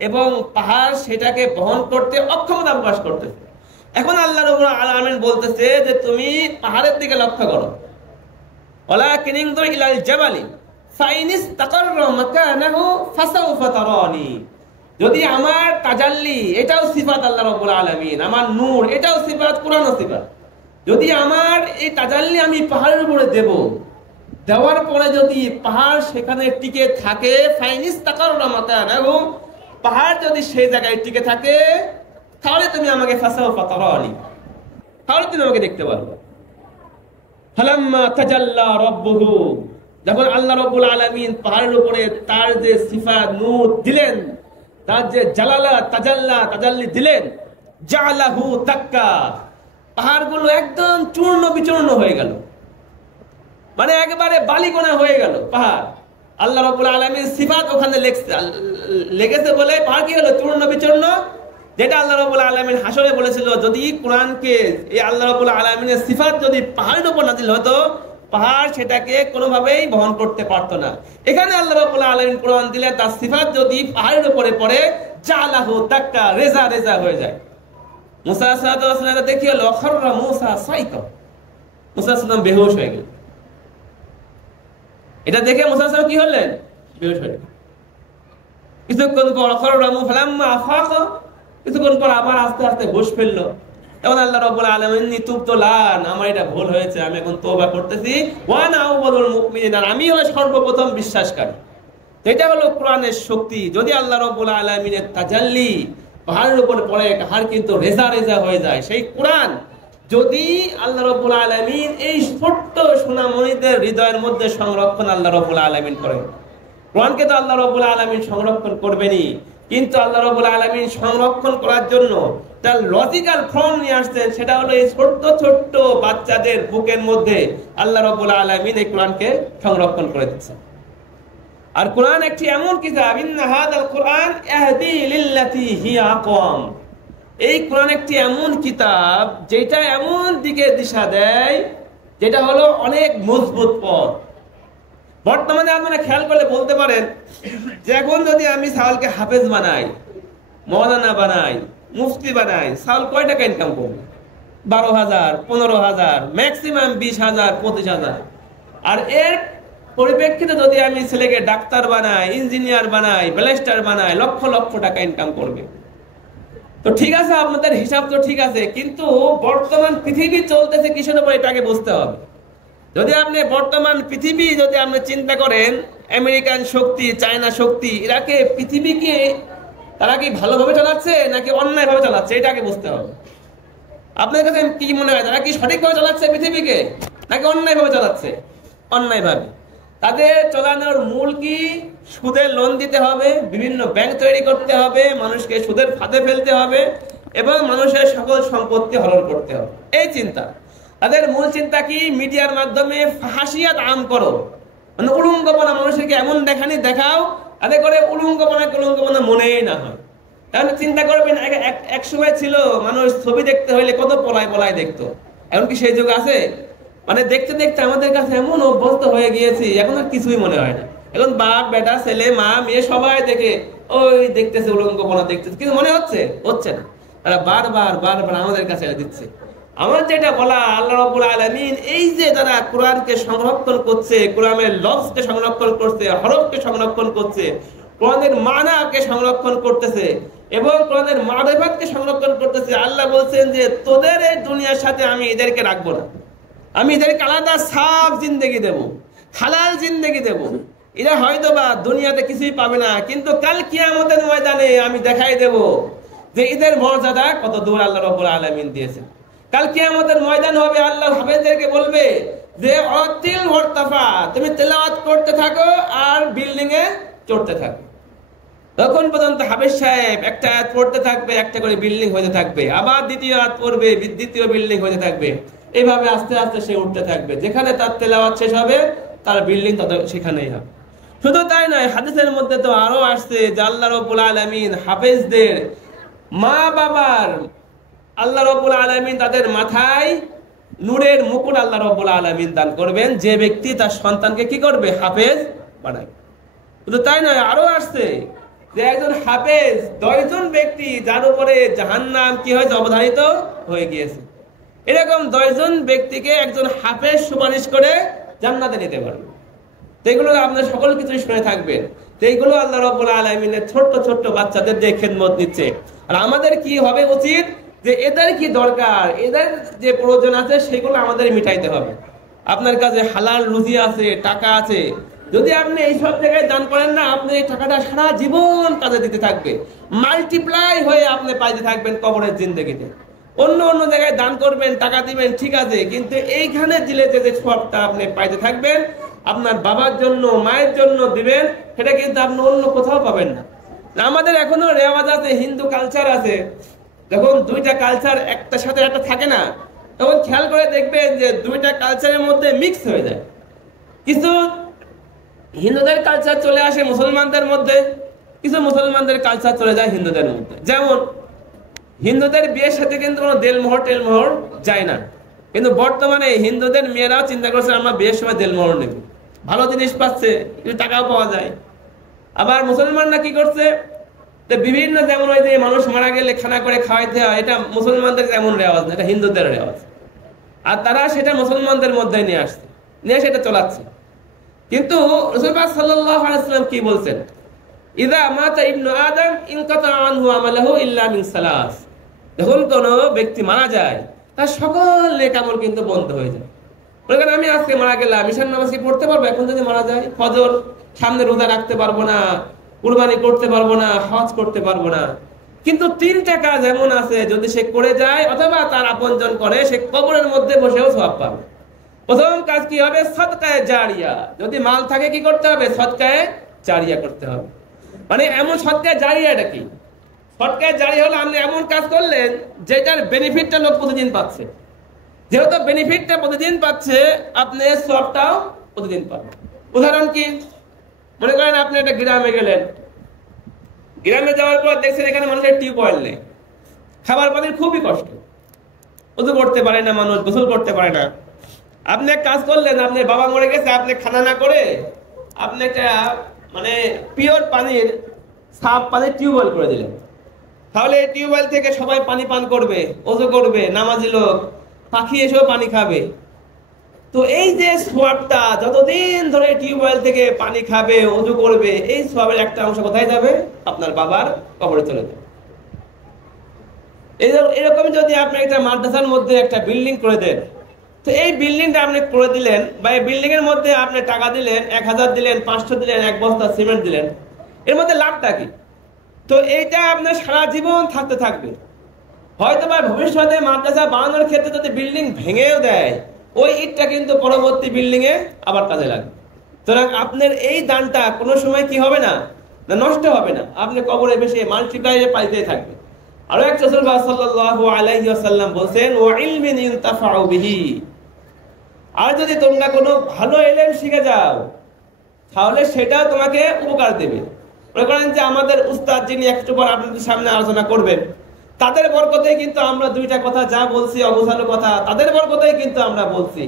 এবং পাহাড় সেটাকে বহন করতে অক্ষমতা প্রকাশ করতেছে। এখন আল্লাহ রাব্বুল আলামিন বলতেছে যে তুমি পাহাড়ের দিকে লক্ষ্য করো, ওয়ালাকিন ইনজুর ইলাল জাবালি ফাইনিস তাকাররা মাকানাহু ফাসাউফা তারানি। যদি আমার তাজাল্লি, এটাও সিফাত আল্লাহ রাব্বুল আলামিন, আমার নূর এটাও সিফাত, কোরআনও সিফাত, যদি আমার এই তাজাল্লি আমি পাহাড়ের উপরে দেব, দেওয়ার পরে যদি পাহাড় সেখানে টিকে থাকে, ফাইনিস তাকাররা মাকানাহু, পাহাড় যদি সেই জায়গায় টিকে থাকে, তাহলে তুমি আমাকে ফাসাউফা তারানি, তাহলে তুমি আমাকে দেখতে পারবে। ফালাম্মা তাজাল্লা রাব্বুহু, যখন আল্লাহ রাব্বুল আলামিন পাহাড়ের উপরে তার যে সিফাত নূর দিলেন, তার যে জালালা তাজাল্লি দিলেন, জালাহু দাক্কা, পাহাড়গুলো একদম চূর্ণ বিচূর্ণ হয়ে গেল, মানে একেবারে বালিকণা হয়ে গেল পাহাড়। আল্লাহ রাব্বুল আলামিন সিফাত ওখানে লেগেছে বলে পাহাড় কি হলো? চূর্ণ বিচূর্ণ। যেটা আল্লাহ রাব্বুল আলামিন হাসরে বলেছিল, যদি কোরআনকে, এই আল্লাহ রাব্বুল আলামিনের সিফাত যদি পাহাড়ের উপর নাজিল হতো, পাহাড় সেটাকে কোনোভাবেই বহন করতে পারতো না। এখানে আল্লাহ রাব্বুল আলামিন কোরআন দিলে তার সিফাত যদি পাহাড়ের উপরে পড়ে, জালাহু দাক্কা, রেজা রেজা হয়ে যায়। মুসা সাল্লাল্লাহু আলাইহি ওয়াসাল্লাম দেখি হলো খররা মুসা সাইকা, মুসা সাল্লাম বেহুশ হয়ে গেল। এটা দেখে মুসা সাল্লাম কি হলেন? বেহুশ হয়ে গেলেন। কিছুক্ষণ পর খররা মু ফালাম্মা আফাকা, কিছুক্ষণ পর আবার আস্তে আস্তে হুঁশ ফিরলো। এখন আল্লাহ রাব্বুল আলামিন তুবতুলান, আমার এটা ভুল হয়েছে, আমি এখন তওবা করতেছি, ওয়া আনা আউয়ালুল মুমিনিন, আর আমি হলো সর্বপ্রথম বিশ্বাসকারী। এটা হলো কোরআনের শক্তি। যদি আল্লাহ রাব্বুল আলামিনের তাজাল্লি পাহাড়ের উপর পড়ে, পাহাড় কিন্তু রেজা রেজা হয়ে যায়। সেই কোরআন যদি আল্লাহ রাব্বুল আলামিন এই ছোট্ট সোনামণিদের হৃদয়ের মধ্যে সংরক্ষণ আল্লাহ রাব্বুল আলামিন করেন, কোরআনকে তো আল্লাহ রাব্বুল আলামিন সংরক্ষণ করবেনই, কিন্তু আল্লাহ রাব্বুল আলামিন সংরক্ষণ করার জন্য তার লজিক্যাল ফর্ম নিয়ে আসছেন। সেটা হলো এই ছোট্ট ছোট্ট বাচ্চাদের বুকের মধ্যে আল্লাহ রাব্বুল আলামিন এই কোরআনকে সংরক্ষণ করে দিচ্ছেন। আর কোরআন একটি এমন কিতাব, ইন্না হাদাল কোরআন ইয়াহদি লিল্লাতি হিয়া আকওয়াম, এই কোরআন একটি এমন কিতাব যেটা এমন দিকে দিশা দেয় যেটা হলো অনেক মজবুত পথ। বর্তমানে আপনারা খেয়াল করলে বলতে পারেন যে এখন যদি আমি সাওয়ালকে হাফেজ বানাই, মৌলানা বানাই, মুফতি বানাই, সাওয়াল কয় টাকা ইনকাম করবে? 12,000, 15,000, ম্যাক্সিমাম 20,000, 25,000। আর এর পরিপ্রেক্ষিতে যদি আমি ছেলেকে ডাক্তার বানাই, ইঞ্জিনিয়ার বানাই, ব্যারিস্টার বানাই, লক্ষ লক্ষ টাকা ইনকাম করবে। তো ঠিক আছে, আপনাদের হিসাব তো ঠিক আছে, কিন্তু বর্তমান পৃথিবী চলতেছে কিসের উপর, এটাকে বুঝতে হবে। যদি আপনি বর্তমান পৃথিবী যদি আপনি চিন্তা করেন, আমেরিকান শক্তি, চায়না শক্তি, এরাকে পৃথিবীকে তারা কি ভালোভাবে চালাচ্ছে নাকি অন্যায়ভাবে চালাচ্ছে, এটাকে বুঝতে হবে। আপনার কাছে কি মনে হয়, তারা কি সঠিকভাবে চালাচ্ছে পৃথিবীকে নাকি অন্যায়ভাবে চালাচ্ছে? অন্যায়ভাবে। তাদের চালানোর মূল কি? সুদের লোন দিতে হবে, বিভিন্ন ব্যাংক তৈরি করতে হবে, মানুষকে সুদের ফাঁদে ফেলতে হবে এবং মানুষের সকল সম্পত্তি হরণ করতে হবে, এই চিন্তা। তাদের মূল চিন্তা কি? মিডিয়ার মাধ্যমে ফাহাসিয়াত আম করো, মানে উলঙ্গপনা, মানুষকে এমন দেখাও তাতে করে উলঙ্গপনা মনেই না হয়। তাহলে চিন্তা করবেন, এক সময় ছিল মানুষ ছবি দেখতে হইলে কত পলায় দেখতো, এখন কি সেই যুগ আছে? মানে দেখতে দেখতে আমাদের কাছে এমন অভ্যস্ত হয়ে গিয়েছি, এখন আর কিছুই মনে হয় না। এখন বাপ বেটা ছেলে মা মেয়ে সবাই দেখে ওই দেখতেছে, উলঙ্গপনা দেখতেছে, কিন্তু মনে হচ্ছে না। তারা বারবার বারবার আমাদের কাছে দিচ্ছে। আমার যেটা বলা, আল্লাহ রাব্বুল আলামিন এই যে তারা কোরআনকে সংরক্ষণ করছে, কোরআনের লফজকে সংরক্ষণ করছে, হরফকে সংরক্ষণ করছে, কোরআনের মানাকে সংরক্ষণ করতেছে এবং কোরআনের মারিফাতকে সংরক্ষণ করতেছে। আল্লাহ বলছেন যে তোদের এই দুনিয়ার সাথে আমি এদেরকে রাখবো না, আমি এদেরকে আলাদা সাফ জিন্দেগি দেব, হালাল জিন্দেগি দেব। এরা হয়তো বা দুনিয়াতে কিছুই পাবে না, কিন্তু কাল কিয়ামতের ময়দানে আমি দেখাই দেব যে এদের মর্যাদা কত দূর আল্লাহ রাব্বুল আলামিন দিয়েছেন। কাল কিয়ামতের ময়দান হবে, আল্লাহ হাফেজদেরকে বলবে যে অতিল ওয়ারতাফা, তুমি তেলাওয়াত করতে থাকো আর বিল্ডিং এ চড়তে থাকো। তখন পর্যন্ত হাফেজ সাহেব একটা আয়াত পড়তে থাকবে, একটা করে বিল্ডিং হতে থাকবে, আবার দ্বিতীয় আয়াত পড়বে, দ্বিতীয় বিল্ডিং হতে থাকবে। এইভাবে আস্তে আস্তে সে উঠতে থাকবে, যেখানে তার তেলাওয়াত শেষ হবে তার বিল্ডিং তত সেখানেই হবে। শুধু তাই নয়, হাদিসের মধ্যে তো আরো আসছে যে আল্লাহ রাব্বুল আলামিন হাফেজদের মা বাবার, আল্লাহ রাব্বুল আলামিন তাদের মাথায় নূরের মুকুট আল্লাহ রাব্বুল আলামিন দান করবেন, যে ব্যক্তি তার সন্তানকে কি করবে, হাফেজ বানাবে। শুধু তাই নয়, আরো আসছে যে একজন হাফেজ 10 জন ব্যক্তি যার উপরে জাহান্নাম কি হয়েছে, অবধারিত হয়ে গিয়েছে। এরকম 10 জন ব্যক্তিকে একজন হাফেজ সুপারিশ করে জান্নাতে নিতে পারবে। এগুলো আপনার সকল কিছু শুনে থাকবেন। এইগুলো আল্লাহ রাব্বুল আলামিনের ছোট্ট ছোট্ট বাচ্চাদের দিয়ে খেদমত দিচ্ছে। আর আমাদের কি হবে উচিত, যে এদের কি দরকার, এদের যে প্রয়োজন আছে সেগুলো আমাদের মিটাইতে হবে। আপনার কাছে হালাল রুজি আছে, টাকা আছে, যদি আপনি এইসব জায়গায় দান করেন না, আপনি এই টাকাটা সারা জীবন কাজে দিতে থাকবে, মাল্টিপ্লাই হয়ে আপনি পাইতে থাকবেন কবরের জিন্দেগিতে। অন্য অন্য জায়গায় দান করবেন, টাকা দিবেন, ঠিক আছে, কিন্তু এইখানে দিলে যে সবটা আপনি পাইতে থাকবেন, আপনার বাবার জন্য মায়ের জন্য দিবেন, সেটা কিন্তু আপনি অন্য কোথাও পাবেন না। আমাদের এখনো রেওয়াজ আছে, হিন্দু কালচার আছে, যখন দুইটা কালচার একটার সাথে একটা থাকে না, তখন খেয়াল করে দেখবেন যে দুইটা কালচারের মধ্যে মিক্স হয়ে যায়। কিছু হিন্দুদের কালচার চলে আসে মুসলমানদের মধ্যে, কিছু মুসলমানদের কালচার চলে যায় হিন্দুদের মধ্যে। যেমন হিন্দুদের বিয়ের সাথে কিন্তু কোনো দেলমোহর টেলমোহর যায় না, কিন্তু বর্তমানে হিন্দুদের মেয়েরাও চিন্তা করছে আমরা বিয়ের সময় দেলমোহর নেব, ভালো জিনিস পাচ্ছে, কিছু টাকাও পাওয়া যায়। আবার মুসলমানরা কি করছে, বিভিন্ন যেমন ওই যে মানুষ মারা গেলে খানা করে খাওয়াইতে হয়, এটা মুসলমানদের এমন রেওয়াজ না, এটা হিন্দুদের রেওয়াজ। আর তারা সেটা মুসলমানদের মধ্যে নিয়ে আসছে, নিয়ে সেটা চলাচ্ছে। কিন্তু রাসূল পাক সাল্লাল্লাহু আলাইহি ওয়াসাল্লাম কি বলছেন, ইযা মাতা ইবনু আদম ইনকাতা আনহু আমালুহু ইল্লা মিন সালাস, যখন কোনো ব্যক্তি মারা যায় তার সকল নেক আমল কিন্তু বন্ধ হয়ে যায়। বলেন আমি আজকে মারা গেলাম, ঈশান নামাজ কি পড়তে পারবো এখন যদি মারা যায়? ফজর সামনে রোজা রাখতে পারবো না, কুরবানি করতে পারবো না, হজ করতে পারবো না। কিন্তু 3টা কাজ এমন আছে, যদি সে করে যায় অথবা তার আপনজন করে, সে কবরের মধ্যে বসেও সওয়াব পাবে। প্রথম কাজ কি হবে, সদকায়ে জারিয়া। যদি মাল থাকে কি করতে হবে, সদকায়ে জারিয়া করতে হবে। মানে এমন সদকায়ে জারিয়াটা কি? সদকায়ে জারিয়া হলো আপনি এমন কাজ করলেন যেটার বেনিফিটটা লোক প্রতিদিন পাচ্ছে। যেহেতু বেনিফিটটা প্রতিদিন পাচ্ছে, আপনি সওয়াবটাও প্রতিদিন পাবেন। উদাহরণ কি, মনে করেন আপনি একটা গ্রামে গেলেন, গ্রামে যাওয়ার পর দেখছেন এখানে মানুষের টিউবওয়েল নেই, খাবার পানির খুবই কষ্ট, ওযু করতে পারে না মানুষ, গোসল করতে পারে না। আপনি এক কাজ করলেন, আপনার বাবা মরে গেছে, আপনি খানা না করে আপনি একটা মানে পিওর পানির, সাফ পানির টিউবওয়েল করে দিলেন। তাহলে এই টিউবওয়েল থেকে সবাই পানি পান করবে, ওযু করবে, নামাজি লোক, পাখি এসেও পানি খাবে। তো এই যে সওয়াবটা, যতদিন ধরে টিউবওয়েল থেকে পানি খাবে, ওযু করবে, এই সওয়াবের একটা অংশ কোথায় যাবে, আপনার বাবার কবরে চলে যাবে। এরকম যদি আপনি একটা মাদ্রাসার মধ্যে একটা বিল্ডিং করে দেন, তো এই বিল্ডিংটা আপনি করে দিলেন, বা এই বিল্ডিং এর মধ্যে আপনি টাকা দিলেন, 1000 দিলেন, 500 দিলেন, 1 বস্তা সিমেন্ট দিলেন, এর মধ্যে লাভটা কি? তো এইটা আপনার সারা জীবন থাকতে থাকবে। হয়তো বা ভবিষ্যতে মাদ্রাসা বানানোর ক্ষেত্রে যদি বিল্ডিং ভেঙেও দেয়, ওই ইটটা কিন্তু পরবর্তী বিল্ডিং এ আবার কাজে লাগবে। সুতরাং আপনার এই দানটা কোনো সময় কি হবে না, নষ্ট হবে না, আপনি কবরে বসে মাল্টিপ্লাই পাইতেই থাকবে। আরো এক রাসূল সাল্লাল্লাহু আলাইহি ওয়াসাল্লাম বলেন, ওয়া ইলমিন ইনতাফাউ বিহি, আর যদি তোমরা কোনো ভালো ইলম শিখে যাও তাহলে সেটা তোমাকে উপকার দেবে। মনে করেন যে আমাদের উস্তাদ যিনি একটু পর আপনাদের সামনে আলোচনা করবেন, তাদের বরকতেই কিন্তু আমরা দুইটা কথা যা বলছি অগোছালো কথা, তাদের বরকতেই কিন্তু আমরা বলছি।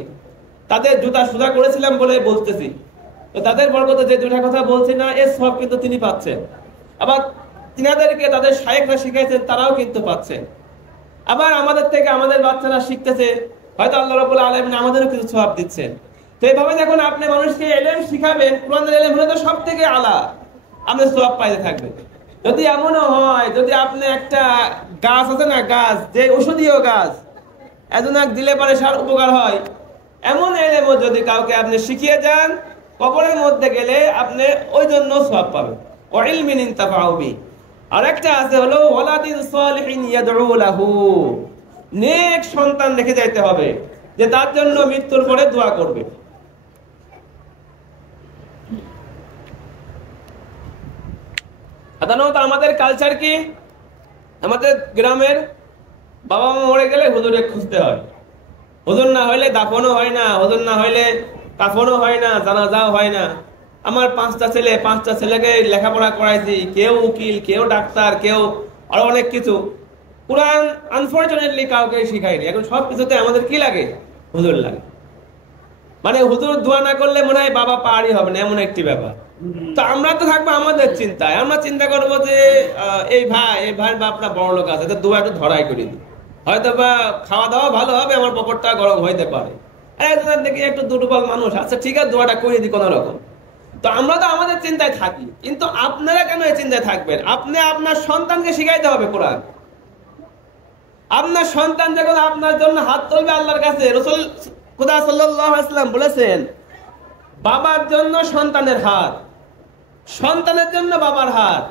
তাদের জুতা সোজা করেছিলাম বলে বলতেছি, তো তাদের বরকতে যে দুইটা কথা বলছি না, এর সব কিন্তু তিনি পাচ্ছেন। আবার তিনাদেরকে তাদের শায়েখরা শিখাইছেন, তারাও কিন্তু পাচ্ছেন। আবার আমাদের থেকে আমাদের বাচ্চারা শিখতেছে, হয়তো আল্লাহ রাব্বুল আলামিন আমাদেরও কিছু সওয়াব দিচ্ছেন। তো এইভাবে যখন আপনি মানুষকে ইলম শিখাবেন, কোরআনের ইলম হলে তো সব থেকে আলা, আপনি সওয়াব পাইতে থাকবেন। যদি এমনও হয়, যদি আপনি একটা গাছ আছে না, গাছ যে ঔষধীয় গাছ, একজন এক দিলে পারে সার উপকার হয়, এমন ইলমও যদি কাউকে আপনি শিখিয়ে যান, কবরের মধ্যে গেলে আপনি ওই জন্য সওয়াব পাবেন। ওয়া ইলমিন ইনতাফাউ বি। আর একটা আছে হলো ওয়ালাদিন সালিহিন ইয়াদউ লাহু, নেক সন্তান রেখে যাইতে হবে যে তার জন্য মৃত্যুর পরে দোয়া করবে। সাধারণত আমাদের কালচার কি, আমাদের গ্রামের বাবা মা মরে গেলে হুজুরে খুঁজতে হয়, হুজুর না হইলে দাফনও হয় না, হুজুর না হইলে কাফনও হয় না, জানাজাও হয় না। আমার 5টা ছেলে, 5টা ছেলেকে লেখাপড়া করাইছি, কেউ উকিল, কেউ ডাক্তার, কেউ আরো অনেক কিছু। কোরআন আনফরচুনেটলি কাউকে শিখায়নি। এখন সব কিছুতে আমাদের কি লাগে, হুজুর লাগে। মানে হুজুর দোয়া না করলে মনে হয় বাবা পারই হবে না, এমন একটি ব্যাপার। তো আমরা তো থাকবো আমাদের চিন্তায়, আমরা চিন্তা করবো যে এই ভাইয়ের বাপটা বড় লোক আছে, তো দোয়া একটু ধরাই করি দিই, হয়তো বা খাওয়া দাওয়া ভালো হবে, আমার পকেটটা গরম হইতে পারে। একজনের দেখি একটু দুর্বল মানুষ, আচ্ছা ঠিক আছে দোয়াটা করে দিই কোন রকম। তো আমরা তো আমাদের চিন্তায় থাকি, কিন্তু আপনারা কেন এই চিন্তায় থাকবেন? আপনি আপনার সন্তানকে শিখাইতে হবে কোরআন। আপনার সন্তান যখন আপনার জন্য হাত তুলবে আল্লাহর কাছে, রাসূল খুদা সাল্লাল্লাহু আলাইহি ওয়াসাল্লাম বলেছেন, বাবার জন্য সন্তানের হাত, সন্তানের জন্য বাবার হাত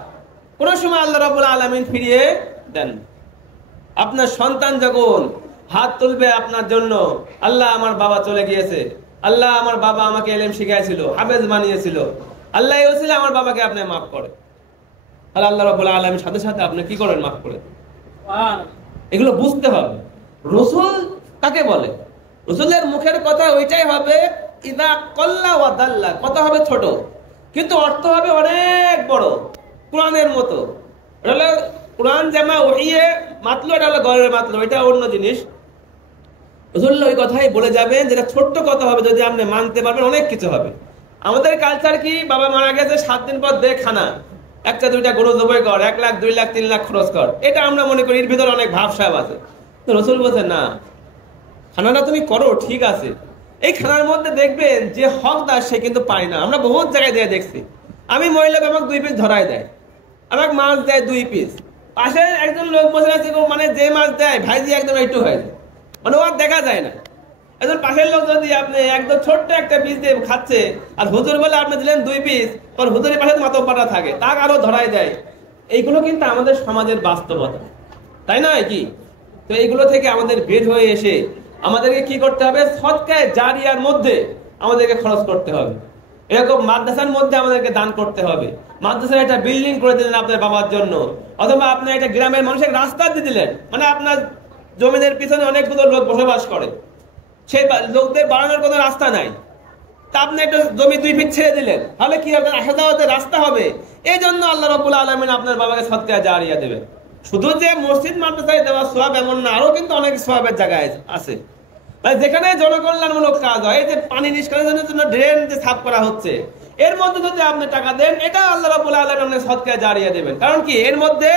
কোন সময় আল্লাহ রাব্বুল আলামিন ফিরিয়ে দেন। আপনার সন্তান যখন হাত তুলবে আপনার জন্য, আল্লাহ আমার বাবা চলে গিয়েছে, আল্লাহ আমার বাবা আমাকে ইলম শিখাইছিল, হাফেজ বানিয়েছিল, আল্লাহ এই ওসিলা আমার বাবাকে আপনি মাফ করেন, আর আল্লাহ রাব্বুল আলামিন সাথে সাথে আপনি কি করেন, মাফ করেন। এগুলো বুঝতে হবে। রাসূল কাকে বলে? রাসূলের মুখের কথা ওইটাই হবে ইদা কল্লা ওয়া দাল্লা, কথা হবে ছোট কিন্তু অর্থ হবে অনেক বড়, কোরআনের মতো। এটা হলো কোরআন জামা ওহিয়ে মাতলু, এটা হলো গরের মাতলু, এটা অন্য জিনিস। রাসূল ওই কথাই বলে যাবেন, যেটা ছোট্ট কথা হবে, যদি আপনি মানতে পারবেন অনেক কিছু হবে। আমাদের কালচার কি, বাবা মারা গেছে 7 দিন পর দে খানা, একটা দুইটা গরু জবাই কর, 1 লাখ 2 লাখ 3 লাখ খরচ কর, এটা আমরা মনে করি এর ভিতরে অনেক ভাবসাব আছে। তো রাসূল বলেন না, খানাটা তুমি করো ঠিক আছে, এই খানার মধ্যে দেখবেন যে হকদার সে কিন্তু পায় না। আমরা বহুত জায়গায় দিয়ে দেখছি, আমি মহিলাকে আমাকে 2 পিস ধরাই দেয়, আমাকে মাছ দেয় 2 পিস, পাশে একজন লোক বসে আছে, মানে যে মাছ দেয় ভাইজি একদম একটু হয়ে যায়, মানে ও আর দেখা যায় না। একজন পাশের লোক যদি আপনি একদম ছোট্ট একটা পিস দিয়ে খাচ্ছে, আর হুজুর বলে আপনি দিলেন 2 পিস, ওর হুজুরের পাশে মাতব্বরটা থাকে, তাকে আরো ধরাই দেয়। এইগুলো কিন্তু আমাদের সমাজের বাস্তবতা, তাই না কি? তো এইগুলো থেকে আমাদের বের হয়ে এসে আমাদেরকে কি করতে হবে, সদকায়ে জারিয়ার মধ্যে আমাদেরকে খরচ করতে হবে। এরকম মাদ্রাসার মধ্যে আমাদেরকে দান করতে হবে। মাদ্রাসার একটা বিল্ডিং করে দিলেন আপনার বাবার জন্য, অথবা আপনি একটা গ্রামের মানুষের রাস্তা দিয়ে দিলেন, মানে আপনার জমিদের পিছনে অনেকগুলো লোক বসবাস করে, সেই লোকদের বাড়ানোর কোনো রাস্তা নাই, তা আপনি একটা জমি 2 ফিট ছেড়ে দিলেন, তাহলে কি হবে, আসা যাওয়াতে রাস্তা হবে। এই জন্য আল্লাহ রাব্বুল আলামিন আপনার বাবাকে সদকায়ে জারিয়া দেবেন। শুধু যে মসজিদ মাদ্রাসায় দেওয়া সওয়াব এমন না, আরো কিন্তু অনেক সওয়াবের জায়গায় আছে। মানে যেখানে জনকল্যাণমূলক কাজ হয়, এই যে পানি নিষ্কাশনের জন্য ড্রেন যে সাফ করা হচ্ছে, এর মধ্যে যদি আপনি টাকা দেন, এটা আল্লাহ রাব্বুল আলামিন আপনাকে সদকায়ে জারিয়া দেবেন। কারণ কি, এর মধ্যে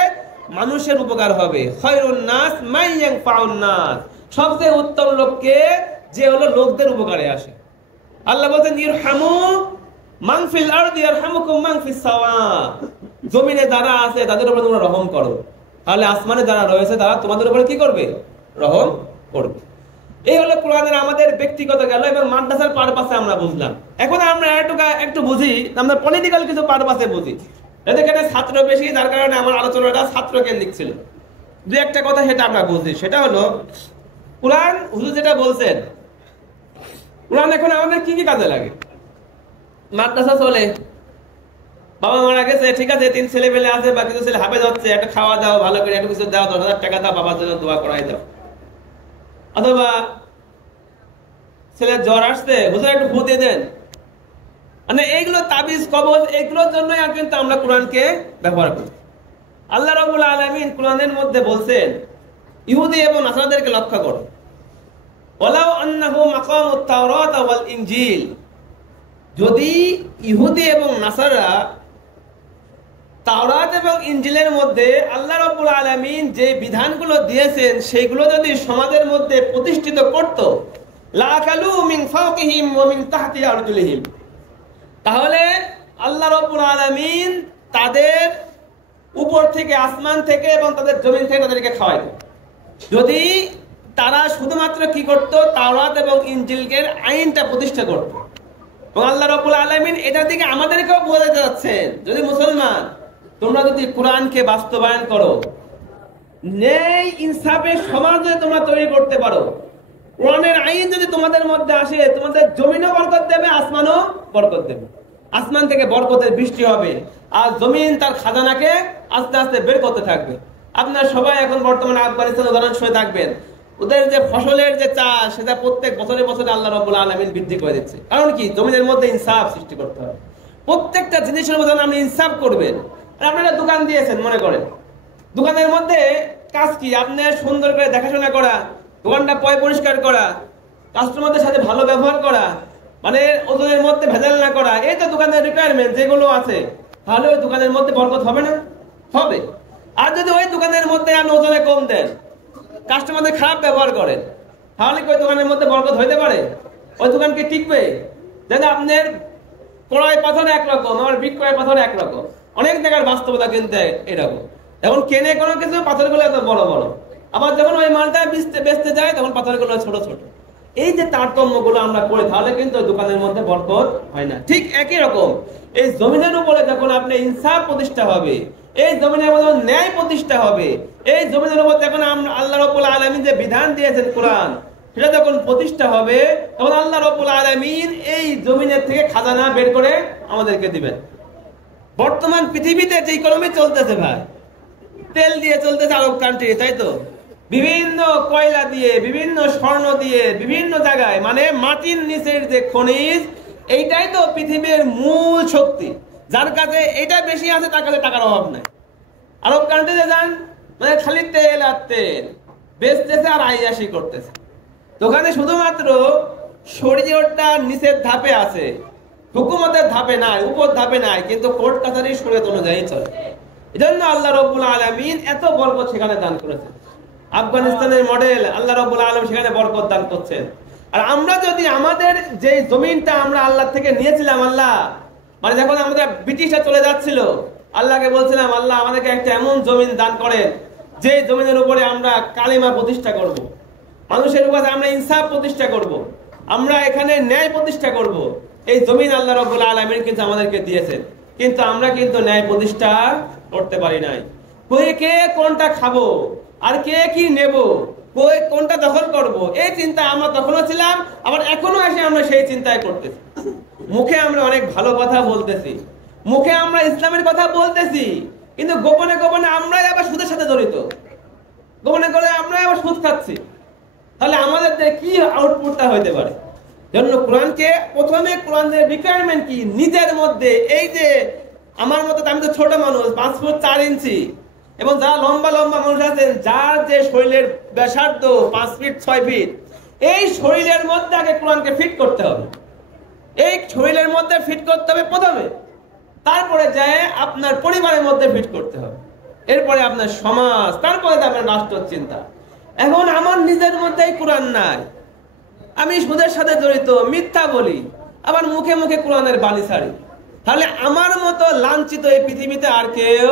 মানুষের উপকার হবে। খায়রুন নাস মান ইয়ানফাউন নাস, সবচেয়ে উত্তম লোককে যে হলো লোকদের উপকারে আসে। আল্লাহ বলেন ইরহামু মান ফিল আরদি ইয়ারহামুকুম মান ফিস সাওয়া, জমিনে যারা আছে তাদের উপর তোমরা রহম করো, তাহলে আসমানে যারা রয়েছে তারা তোমাদের উপর কি করবে, রহম করবে। এই হলো কোরআনের আমাদের ব্যক্তিগত গেল, এবং মাদ্রাসার পারপাসে আমরা বুঝলাম। এখন আমরা একটু বুঝি, আমরা পলিটিক্যাল কিছু পারপাসে বুঝি। এখানে ছাত্র বেশি, যার কারণে আমার আলোচনাটা ছাত্র কেন্দ্রিক ছিল। দু একটা কথা সেটা আমরা বুঝি, সেটা হলো কোরআন হুজুর যেটা বলছেন, কোরআন এখন আমাদের কি কি কাজে লাগে? মাদ্রাসা চলে, বাবা মারা গেছে, ঠিক আছে, 3 ছেলে পেলে আছে বা কিছু ছেলে হাফেজ হচ্ছে, একটা খাওয়া দাও ভালো করে, একটু কিছু দাও, 10,000 টাকা দাও, বাবার জন্য দোয়া করাই দাও। অথবা ছেলের জ্বর আসছে, হুজুর একটু ফু দিয়ে দেন। মানে এইগুলো তাবিজ কবজ, এইগুলোর জন্যই কিন্তু আমরা কোরআনকে ব্যবহার করি। আল্লাহ রাব্বুল আলামিন কোরআনের মধ্যে বলছেন ইহুদি এবং নাসারাদেরকে লক্ষ্য করো, ওয়ালাউ আন্নাহুম আকামুত তাওরাত ওয়াল ইনজিল, যদি ইহুদি এবং নাসারা তাওরাত এবং ইনজিলের মধ্যে আল্লাহ রাব্বুল আলামিন যে বিধানগুলো দিয়েছেন সেগুলো যদি সমাজের মধ্যে প্রতিষ্ঠিত করত, লাকালু মিন ফাওকিহিম ওয়া মিন তাহতি আরজুলিহিম, তাহলে আল্লাহ রাব্বুল আলামিন তাদের উপর থেকে, আসমান থেকে এবং তাদের জমিন থেকে তাদেরকে খাওয়াইত। যদি তারা শুধুমাত্র কি করত, তাওরাত এবং ইনজিলের আইনটা প্রতিষ্ঠা করত। এবং আল্লাহ রাব্বুল আলামিন এটার দিকে আমাদেরকেও বোঝাতে যাচ্ছেন, যদি মুসলমান তোমরা যদি কোরআনকে বাস্তবায়ন করো, ন্যায় ইনসাফের সমাজ যদি তোমরা তৈরি করতে পারো, কোরআনের আইন যদি তোমাদের মধ্যে আসে, তোমাদের জমিনও বরকত দেবে, আসমানও বরকত দেবে। আসমান থেকে বরকতের বৃষ্টি হবে, আর জমিন তার খাজানাকে আস্তে আস্তে বের করতে থাকবে। আপনারা সবাই এখন বর্তমানে আফগানিস্তান উদাহরণ শুনে থাকবেন, ওদের যে ফসলের যে চাষ, সেটা প্রত্যেক বছরে বছরে আল্লাহ রাব্বুল আলামিন বৃদ্ধি করে দিচ্ছে। কারণ কি? জমিনের মধ্যে ইনসাফ সৃষ্টি করতে হবে। প্রত্যেকটা জিনিসের মধ্যে আপনি ইনসাফ করবেন। আপনারা দোকান দিয়েছেন, মনে করেন দোকানের মধ্যে কাজ কি? আপনার সুন্দর করে দেখাশোনা করা, দোকানটা পরিষ্কার করা, কাস্টমারদের সাথে ভালো ব্যবহার করা, মানে ওজনের মধ্যে ভেজাল না করা, এই তো দোকানের রিকোয়ারমেন্ট যেগুলো আছে। তাহলে ওই দোকানের মধ্যে বরকত হবে না? হবে। আর যদি ওই দোকানের মধ্যে আপনি ওজনে কম দেন, কাস্টমারদের খারাপ ব্যবহার করেন, তাহলে কি ওই দোকানের মধ্যে বরকত হইতে পারে? ওই দোকান কি টিকবে? যেন আপনার কড়াই পাথর একরকম, আমার বিক্রয় পাথর একরকম। অনেক জায়গার বাস্তবতা কিন্তু এরকম। এখন কেনে কোনো কিছু, পাথরগুলো এত বড় বড়, আবার যখন ওই মালটা বেচতে যায় তখন পাথরগুলো ছোট ছোট। এই যে তারতম্যগুলো আমরা করি, তাহলে কিন্তু দোকানের মধ্যে বরকত হয় না। ঠিক একই রকম এই জমিনের উপরে যখন আপনি ইনসাফ প্রতিষ্ঠা হবে, এই জমিনের মধ্যে ন্যায় প্রতিষ্ঠা হবে, এই জমিনের উপর যখন আল্লাহ রাব্বুল আলামিন যে বিধান দিয়েছেন কোরআন, সেটা যখন প্রতিষ্ঠা হবে, তখন আল্লাহ রাব্বুল আলামিন এই জমিনের থেকে খাজানা বের করে আমাদেরকে দিবেন। বর্তমান পৃথিবীতে যে ইকোনমি চলতেছে ভাই, তেল দিয়ে চলতেছে আরব কান্ট্রি, তাই তো? বিভিন্ন কয়লা দিয়ে, বিভিন্ন স্বর্ণ দিয়ে, বিভিন্ন জায়গায়, মানে মাটির নিচের যে খনিজ, এইটাই তো পৃথিবীর মূল শক্তি। যার কাছে এটা বেশি আছে তার কাছে টাকার অভাব নাই। আরব কান্ট্রিতে যান, মানে খালি তেল আর তেল বেচতেছে আর আইয়াসি করতেছে। ওখানে শুধুমাত্র শরীয়তটা নিচের ধাপে আছে, হুকুমতের ধাপে নাই, উপর ধাপে নাই, কিন্তু কোর্ট কাছারি শরীয়ত অনুযায়ী চলে। এজন্য আল্লাহ রাব্বুল আলামিন এত বরকত সেখানে দান করেছেন। আফগানিস্তানের মডেল আল্লাহ রাব্বুল আলামিন সেখানে বরকত দান করছেন। আর আমরা যদি আমাদের যে জমিনটা আমরা আল্লাহ থেকে নিয়েছিলাম, আল্লাহ মানে যখন আমাদের ব্রিটিশরা চলে যাচ্ছিল, আল্লাহকে বলছিলাম, আল্লাহ আমাদেরকে একটা এমন জমিন দান করেন যে জমিনের উপরে আমরা কালিমা প্রতিষ্ঠা করব, মানুষের কাছে আমরা ইনসাফ প্রতিষ্ঠা করব, আমরা এখানে ন্যায় প্রতিষ্ঠা করব। এই জমিন আল্লাহ রাব্বুল আলামিন কিন্তু আমাদেরকে দিয়েছেন, কিন্তু আমরা কিন্তু ন্যায় প্রতিষ্ঠা করতে পারি নাই। কে কোনটা খাবো আর কে কি নেব, কোনটা দখল করব, এই চিন্তা আমরা তখনও ছিলাম, আবার এখনো এসে আমরা সেই চিন্তায় করতেছি। মুখে আমরা অনেক ভালো কথা বলতেছি, মুখে আমরা ইসলামের কথা বলতেছি, কিন্তু গোপনে গোপনে আমরাই আবার সুদের সাথে জড়িত, গোপনে করে আমরাই আবার সুদ খাচ্ছি। তাহলে আমাদের কি আউটপুটটা হইতে পারে? জন্য কোরআনকে প্রথমে, কোরআনের রিকোয়ারমেন্ট কি? নিজের মধ্যে এই যে আমার মতো, আমি তো ছোট মানুষ, 5 ফুট 4 ইঞ্চি, এবং যারা লম্বা লম্বা মানুষ আছেন, যার যে শরীরের ব্যাসার্ধ 5 ফিট 6 ফিট, এই শরীরের মধ্যে আগে কোরআনকে ফিট করতে হবে। এই শরীরের মধ্যে ফিট করতে হবে প্রথমে, তারপরে যায় আপনার পরিবারের মধ্যে ফিট করতে হবে, এরপরে আপনার সমাজ, তারপরে আপনার রাষ্ট্র চিন্তা। এখন আমার নিজের মধ্যেই কোরআন নাই, আমি সুদের সাথে জড়িত, মিথ্যা বলি, আবার মুখে মুখে কোরআনের বাণী ছাড়ি, তাহলে আমার মতো লাঞ্ছিত এই পৃথিবীতে আর কেউ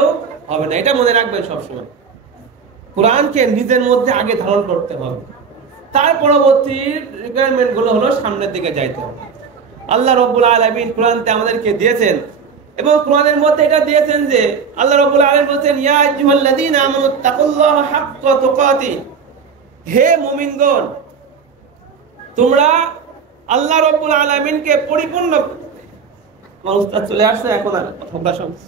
হবে না। এটা মনে রাখবেন সবসময়। কোরআনকে নিজের মধ্যে আগে ধারণ করতে হবে, তার পরবর্তী রিকোয়ারমেন্ট গুলো হলো সামনের দিকে যাইতে হবে। আল্লাহ রাব্বুল আলামিন কোরআনতে আমাদেরকে দিয়েছেন, এবং কোরআনের মধ্যে এটা দিয়েছেন যে আল্লাহ রাব্বুল আলামিন বলেছেন, ইয়া আইয়ুহাল্লাযীনা আমানুত্তাকুল্লাহা হাক্কা তুকাতিহ, হে মুমিনগণ তোমরা আল্লাহ রাব্বুল আলামিনকে পরিপূর্ণ। আমার উস্তাদ চলে আসছে, এখন আর কথা বলা সম্ভব।